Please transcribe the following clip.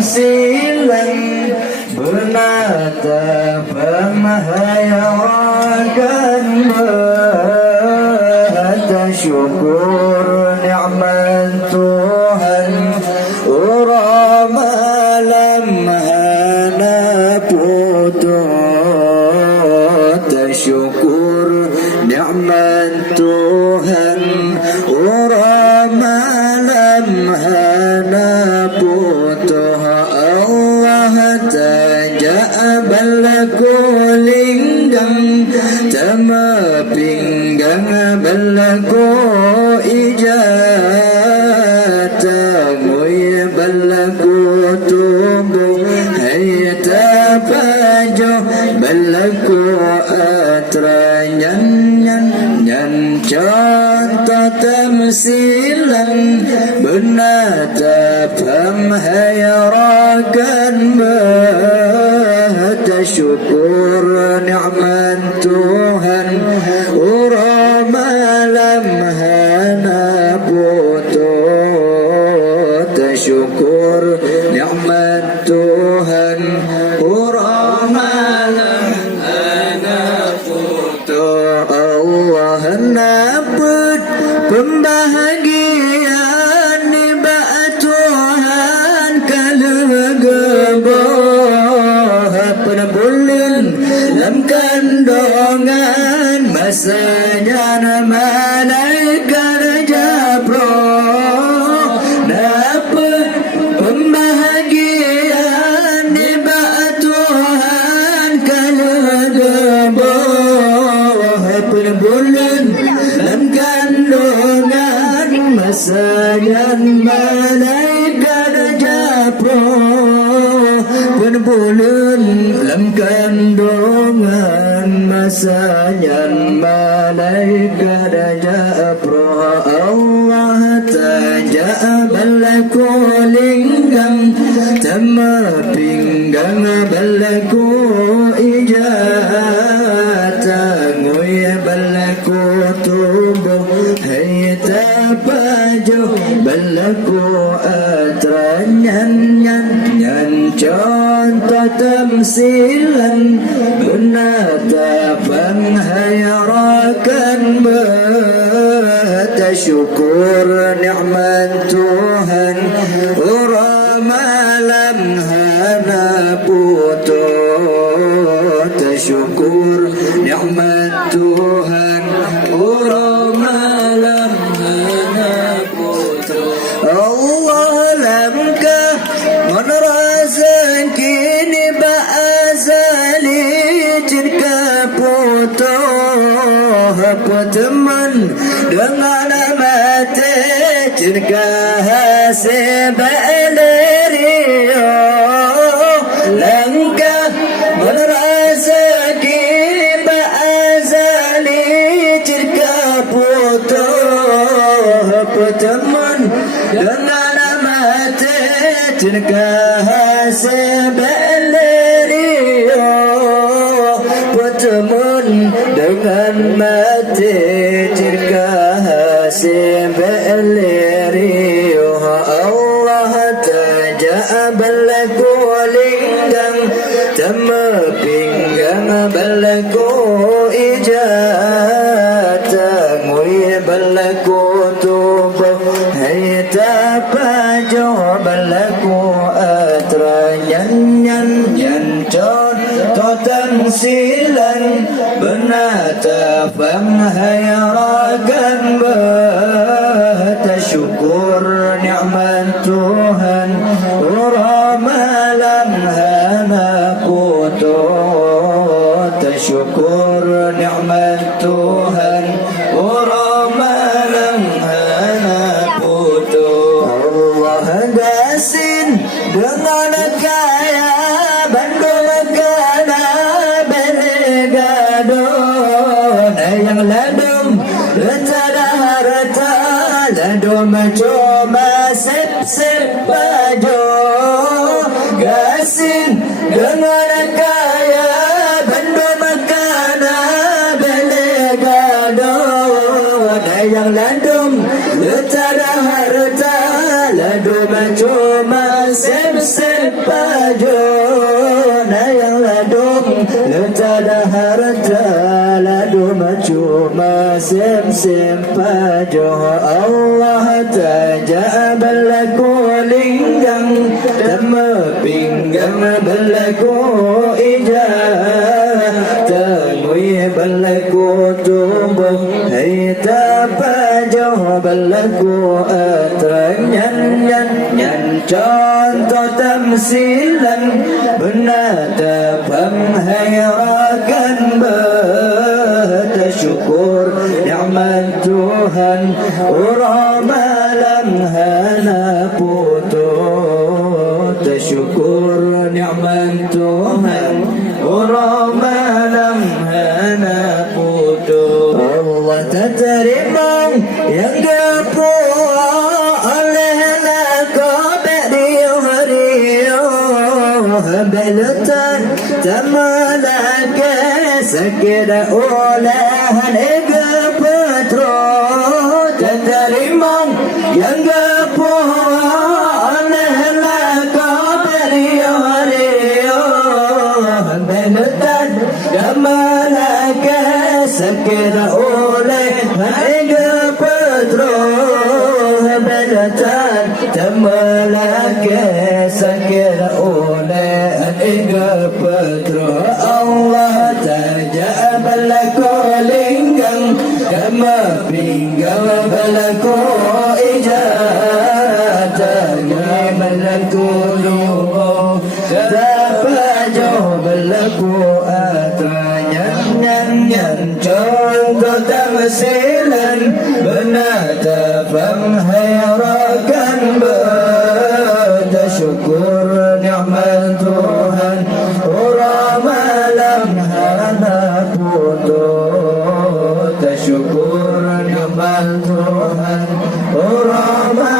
tamsilan Benata pemahayakan Mata syukur nikmat Tuhan Urama lam hana putus Syukur nikmat Tuhan Urama lam hana putus Allah tajabal kulinggang Tama pinggang balaku ijata Muy balaku tubuh hayata pajo balaku atra nyan contoh tamsilan benata pemhayarakan Mata syukur nikmat Tuhan Urama lam hana putus Syukur nikmat Tuhan Urama lam hana putus Allah naput pembahagian Nibat Tuhan kalagabah Penabulin dalam kandungan Masanya malaikat japro Dapat pembahagian Nibat Tuhan kalagabah Penabulin dalam kandungan Masanya malaikat japro Penabulin dalam kandungan Masanya malaikat japro Allah tajabal kulinggang Tama pinggang balaku ijata Nguy balaku tubuh hayata pajo balaku atra nyan contoh tamsilan benata penghayarakan Mata syukur nikmat Tuhan Urama lam hana putus Syukur nikmat Tuhan Urama lam hana putus Allah lamkah menerasan kini ba'azali Cirka putus Apa teman dengan mati Cirka hasibalerio Langkah menerasan kini ba'azali Cirka putus Apa teman dengan mati Cirka hasibalerio Pertemuan dengan mati Cirka hasibalerio Allah tajabal kulinggang Tama pinggang balaku ijata Nguy balaku tubuh hayata pajo balaku atra nyan contoh tamsilan benata pemhayarakan Mata syukur nikmat Tuhan Urama lam hana putus Syukur nikmat Tuhan Urama lam hana putus Allah gasin dengan kaya bandung kana belegado yang ladum letada harta ladum cuma sep baju gasin dengan kaya bandung kana belegado yang ladum letada harta ladum cuma sep tajuna yang ladum letada harta ladum cuma sim pajoh Allah tajak balaku linggang tema pinggang balaku ijah tanui balaku tumbuh hai tapajoh balaku atrang nyan contoh tamsilan benar penghayrakan bersyukur nikmat Tuhan orang malam hana putus tersyukur nikmat Tuhan orang malam hana putus Allah tak terima yang gapuh oleh بلتان تمالك سكر أولها نقبترو تدريمون ينقبو أنهلك بريوريو بلتان تمالك سكر أولها نقبترو بلتان تمالك سكر أولها Petro Allah tajak balaku linggang kama pinggang balaku ijah tajak balaku lugo tapajoh balaku atanya nyan contoh tamsilan benar tafam hayrakan bersyukur nikmat Tuhan orang malam hana putus tersyukur nikmat Tuhan orang malam